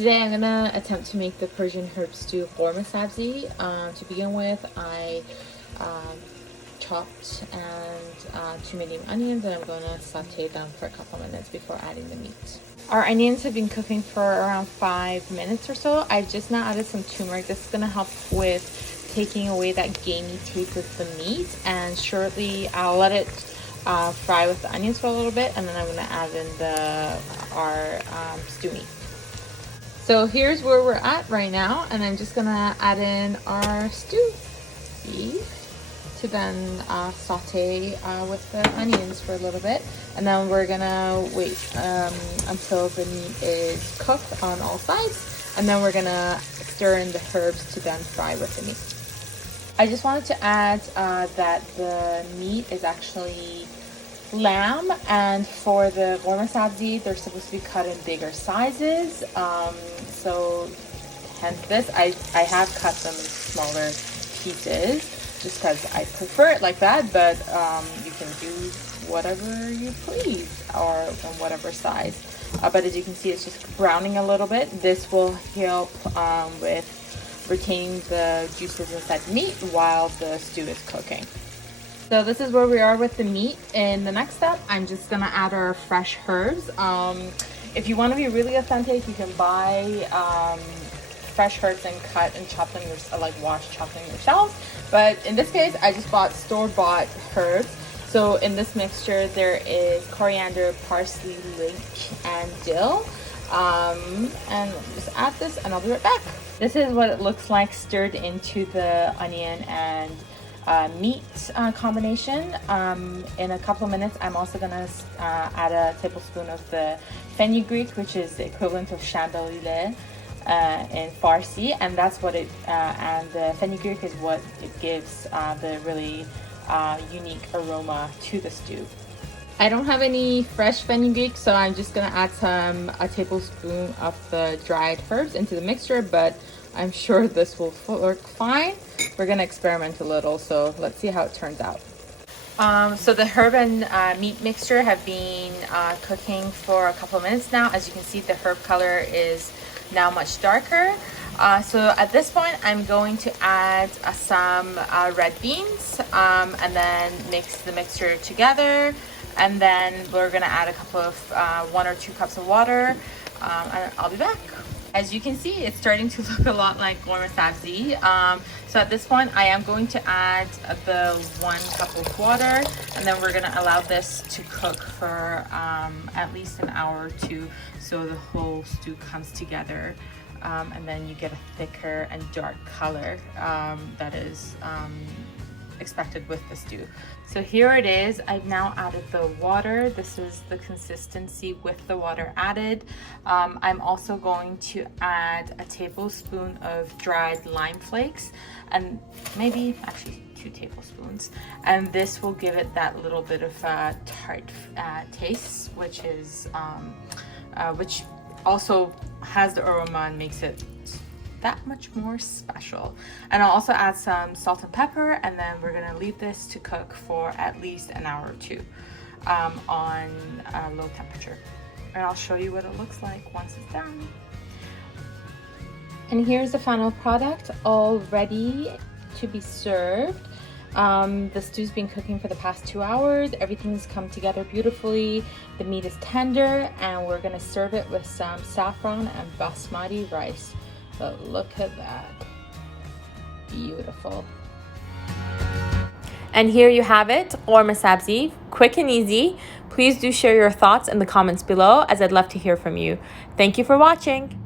today I'm gonna attempt to make the Persian herb stew قورمه sabzi. To begin with, I chopped and 2 medium onions, and I'm gonna saute them for a couple minutes before adding the meat. Our onions have been cooking for around 5 minutes or so. I've just now added some turmeric. This is gonna help with taking away that gamey taste of the meat, and shortly I'll let it fry with the onions for a little bit, and then I'm gonna add in our stew meat. So here's where we're at right now, and I'm just gonna add in our stew beef to then saute with the onions for a little bit, and then we're gonna wait until the meat is cooked on all sides, and then we're gonna stir in the herbs to then fry with the meat. I just wanted to add that the meat is actually lamb, and for the قورمه sabzi they're supposed to be cut in bigger sizes, so hence this. I have cut them in smaller pieces just because I prefer it like that, but you can do whatever you please or in whatever size. But as you can see, it's just browning a little bit. This will help with retaining the juices inside the meat while the stew is cooking. So this is where we are with the meat. In the next step, I'm just gonna add our fresh herbs. If you want to be really authentic, you can buy fresh herbs and cut and chop them, chop them yourselves. But in this case, I just bought store-bought herbs. So in this mixture, there is coriander, parsley, leek, and dill. And just add this, and I'll be right back. This is what it looks like stirred into the onion and meat combination. In a couple of minutes, I'm also gonna add a tablespoon of the fenugreek, which is the equivalent of shandalile in Farsi, and that's what it and the fenugreek is what it gives the really unique aroma to the stew. I don't have any fresh fenugreek, so I'm just gonna add a tablespoon of the dried herbs into the mixture, but I'm sure this will work fine. We're gonna experiment a little, so let's see how it turns out. So the herb and meat mixture have been cooking for a couple of minutes now. As you can see, the herb color is now much darker. So at this point, I'm going to add some red beans and then mix the mixture together. And then we're gonna add a couple of 1 or 2 cups of water, and I'll be back. As you can see, it's starting to look a lot like قورمه sabzi. So at this point, I am going to add the 1 cup of water, and then we're gonna allow this to cook for at least an hour or 2, so the whole stew comes together, and then you get a thicker and dark color that is expected with the stew. So here it is. I've now added the water. This is the consistency with the water added. I'm also going to add a tablespoon of dried lime flakes, and maybe actually 2 tablespoons, and this will give it that little bit of tart taste, which is which also has the aroma and makes it that much more special. And I'll also add some salt and pepper, and then we're gonna leave this to cook for at least an hour or 2 on low temperature. And I'll show you what it looks like once it's done. And here's the final product, all ready to be served. The stew's been cooking for the past 2 hours. Everything's come together beautifully. The meat is tender, and we're gonna serve it with some saffron and basmati rice. But look at that, beautiful. And here you have it, قورمه sabzi, quick and easy. Please do share your thoughts in the comments below, as I'd love to hear from you. Thank you for watching.